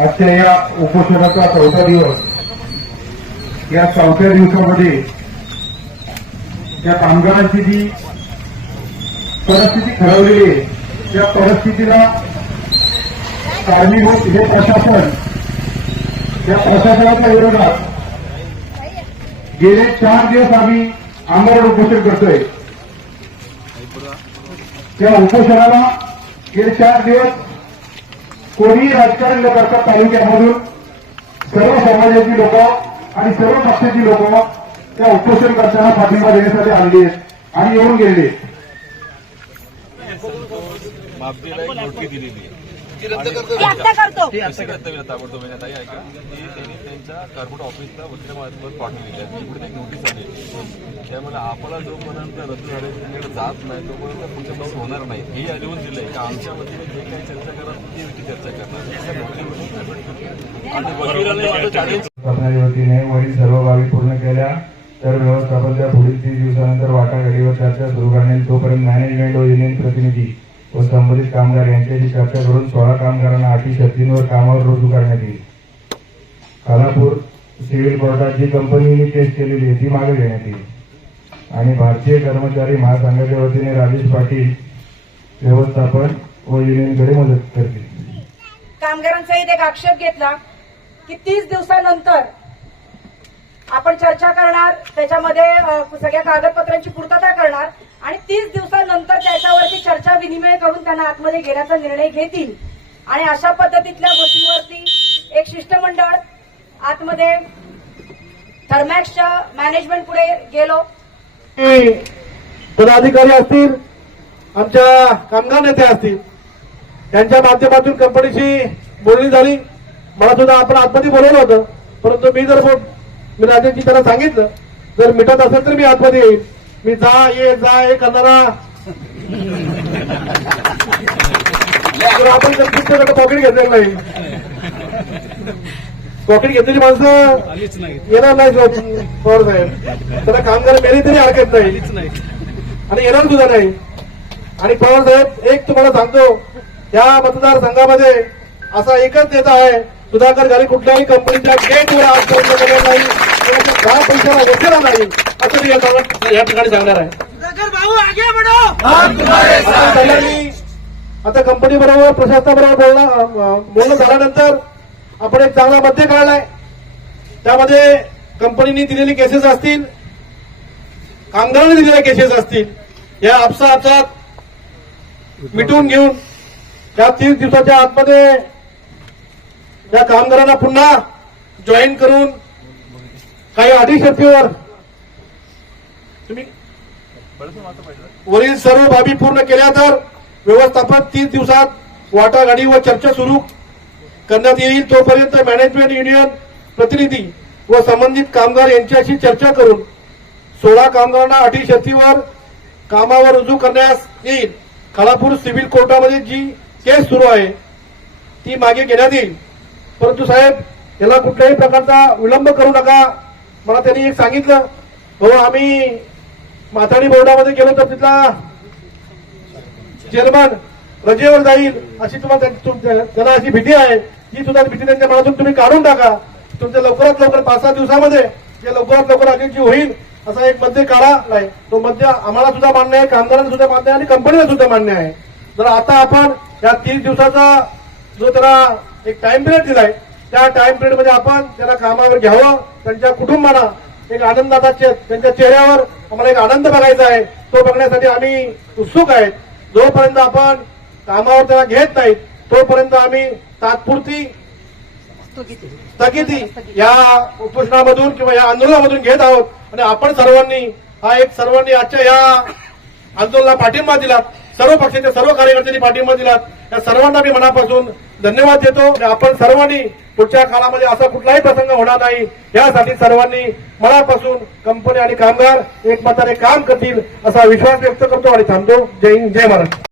आजच्या या उपोषणाचा चौथा दिवस या चौथ्या दिवसामध्ये त्या कामगारांची जी परिस्थिती ठरवलेली आहे त्या परिस्थितीला कारणीभूत हे प्रशासन या प्रशासनाच्या विरोधात गेले चार दिवस आम्ही आंदोलन उपोषण करतोय. त्या उपोषणाला गेले चार दिवस कोणीही राजकारण न करता तालुक्यामधून सर्व समाजाची लोक आणि सर्व पक्षाची लोक त्या उपोषण करताना पाठिंबा देण्यासाठी आलेली आहेत आणि येऊन गेलेली आहेत. ती हत्या करतो. ताबडतोब येण्यात आई ऐका. ती त्यांनी त्यांच्या कार्पोरेट ऑफिसला वकिलामार्फत पाठवलेली आहे. तिकडे एक नोटीस आली त्यामुळे आपला जोपर्यंत रद्द झाल्याकडे जात नाही तोपर्यंत पुढच्या पाऊस होणार नाही. हे लिहून दिलंय की आमच्या वतीने जे काही चर्चा करणार ती व्यक्ती चर्चा करणार. आणि वतीने वरील सर्व बाबी पूर्ण केल्या तर व्यवस्थापनाच्या पुढील तीस दिवसानंतर वाटाघाटीवर चर्चा सुरू करण्यात तोपर्यंत मॅनेजमेंट व युनियन प्रतिनिधी व संबंधित कामगार यांच्याशी चर्चा करून सोळा कामगारांना अटी शर्तींवर कामावर रुजू करण्यात येईल. खानापूर सिव्हिल कोर्टात जी कंपनीने केस केलेली आहे ती मागे घेण्यात येईल. आणि भारतीय कर्मचारी महासंघाच्या वतीने राजेश पाटील व्यवस्थापन व युनियनकडे मदत करतील. कामगारांचा एक आक्षेप घेतला की तीस दिवसानंतर आपण चर्चा करणार त्याच्यामध्ये सगळ्या कागदपत्रांची पूर्तता करणार आणि तीस दिवसानंतर त्याच्यावरती चर्चा विनिमय करून त्यांना आतमध्ये घेण्याचा निर्णय घेतील. आणि अशा पद्धतीतल्या गोष्टींवरती एक शिष्टमंडळ आतमध्ये थर्मॅक्सच्या मॅनेजमेंट पुढे गेलो. की पदाधिकारी असतील आमच्या कामगार नेते असतील त्यांच्या माध्यमातून कंपनीशी बोलणी झाली. मला सुद्धा आपण आतमध्ये बोलवलं होतं परंतु मी जर मी राजेशजी त्यांना सांगितलं जर मिटत असेल तर मी आतमध्ये येईल. मी जा ये जा हे करणारा. आपण पॉकेट घेतलेलं नाही. पॉकेट घेतलेली माणसं येणार नाही जो पवार साहेब. त्याला कामगार मेली तरी हरकत नाही. आणि येणार सुद्धा नाही. आणि पवार साहेब एक तुम्हाला सांगतो या मतदारसंघामध्ये असा एकच नेता आहे सुधाकर घाली कुठल्याही कंपनीच्या गेटवर आज नाही. दहा पैशाला नाही. असं मी या ठिकाणी सांगणार आहे आता कंपनी बरोबर प्रशासनाबरोबर बोलला बोलणं झाल्यानंतर आपण एक चांगला मध्य काढलाय त्यामध्ये कंपनीने दिलेली केसेस असतील कामगारांनी दिलेल्या केसेस असतील या आपसा आपसात मिटवून घेऊन त्या तीस दिवसाच्या आतमध्ये त्या कामगारांना पुन्हा जॉईन करून काही अधिक शक्तीवर तुम्ही? वरील सर्व बाबी पूर्ण केल्या तर व्यवस्थापन तीन दिवसात वाटाघाटी व चर्चा सुरू करण्यात येईल. तोपर्यंत मॅनेजमेंट युनियन प्रतिनिधी व संबंधित कामगार यांच्याशी चर्चा करून सोळा कामगारांना अटी शर्तीवर कामावर रुजू करण्यास येईल. खालापूर सिव्हिल कोर्टामध्ये जी केस सुरू आहे ती मागे घेण्यात येईल. परंतु साहेब याला कुठल्याही प्रकारचा विलंब करू नका. मला त्यांनी एक सांगितलं बाबा आम्ही माथाडी बोर्डामध्ये गेलो तर तिथला चेअरमन रजेवर जाईल अशी तुम्हाला त्यांना अशी भीती आहे. ही सुद्धा भीती त्यांच्या मनातून तुम्ही काढून टाका. तुमच्या लवकरात लवकर पाच सहा दिवसामध्ये जे लवकरात लवकर अजितजी होईल असा एक मध्य काढा नाही. तो मध्य आम्हाला सुद्धा मान्य आहे कामगारांना सुद्धा मान्य आहे आणि कंपनीला सुद्धा मान्य आहे. जर आता आपण या तीस दिवसाचा जो त्याला एक टाइम पिरियड दिलाय त्या टाइम पिरियडमध्ये आपण त्याला कामावर घ्यावं त्यांच्या कुटुंबाला एक आनंदाचा चे- त्यांच्या चेहऱ्यावर आम्हाला एक आनंद बघायचा आहे. तो बघण्यासाठी आम्ही उत्सुक आहेत. जोपर्यंत आपण कामावर त्याला घेत नाहीत तोपर्यंत आम्ही तात्पुरती स्थगिती या उपोषणामधून किंवा या आंदोलनामधून घेत आहोत. आणि आपण सर्वांनी हा एक सर्वांनी आजच्या या आंदोलनाला पाठिंबा दिलात. सर्व पक्षाच्या सर्व कार्यकर्त्यांनी पाठिंबा दिलात. या सर्वांना मी मनापासून धन्यवाद देतो. आपण सर्वांनी पुढच्या काळामध्ये असा कुठलाही प्रसंग होणार नाही. यासाठी सर्वांनी मनापासून कंपनी आणि कामगार एकमताने काम करतील असा विश्वास व्यक्त करतो आणि थांबतो. जय हिंद जय महाराष्ट्र.